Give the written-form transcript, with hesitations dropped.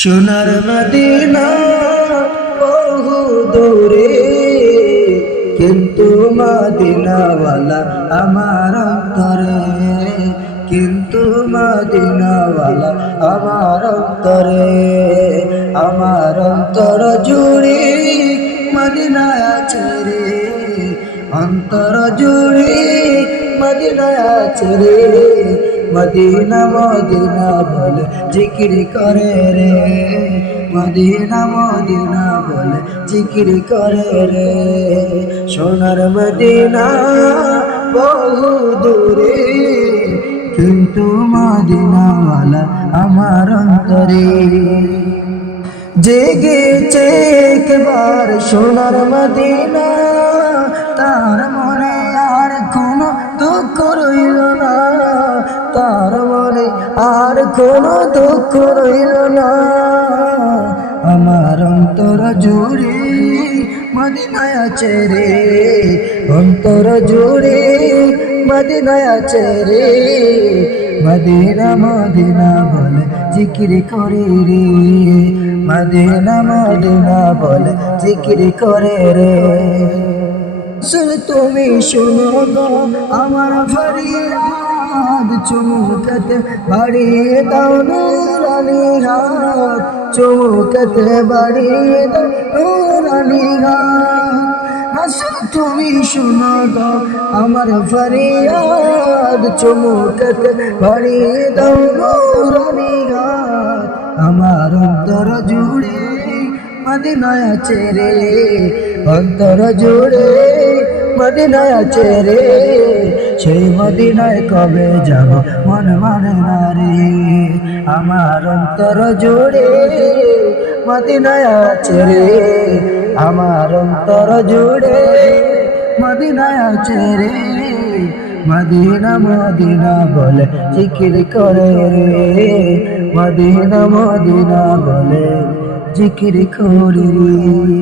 সোনার মদিনা বহু দূরে, কিন্তু মদিনাওয়ালা আমার অন্তরে, কিন্তু মদিনাওয়ালা আমার অন্তরে। আমার অন্তর জুড়ে মদিনা আছে রে, অন্তর জুড়ে মদিনা আছে রে। মদিনা মদিনা বলে জিকির করে রে, মদিনা মদিনা বলে জিকির করে রে। সোনার মদিনা বহু দূরে, কিন্তু মদিনাওয়ালা আমার অন্তরে। জেগেছে একবার সোনার মদিনা, তার মনে আর কোনো দুঃখ রইল না, তার মনে আর কোনো দুঃখ রইল না। আমার অন্তর জুড়ে মদিনায় আছে রে, অন্তর জুড়ে মদিনায় আছে রে। মদিনা মদিনা বলে জিকির করে রে, মদিনা মদিনা বলে জিকির করে রে। শুধু তুমি শুনো গো আমার ফরিয়াদ, চুমুকতে বাড়িয়ে দাও নুরানি হাত, চুমুকতে বাড়িয়ে দাও নুরানি হাত। শুধু তুমি শুনো গো আমার ফরিয়াদ, চুমুকতে বাড়িয়ে দাও নুরানি হাত। আমার অন্তর জুড়ে মদিনায় আছে রে, অন্তর জুড়ে মদিনায় আছে রে। সেই মদিনায় কবে যাব মন মানে না রে। আমার অন্তর জুড়ে মদিনায় আছে রে, আমার অন্তর জুড়ে মদিনায় আছে রে। মদিনা মদিনা বলে জিকির করে রে, মদিনা মদিনা বলে জিকির করে রে।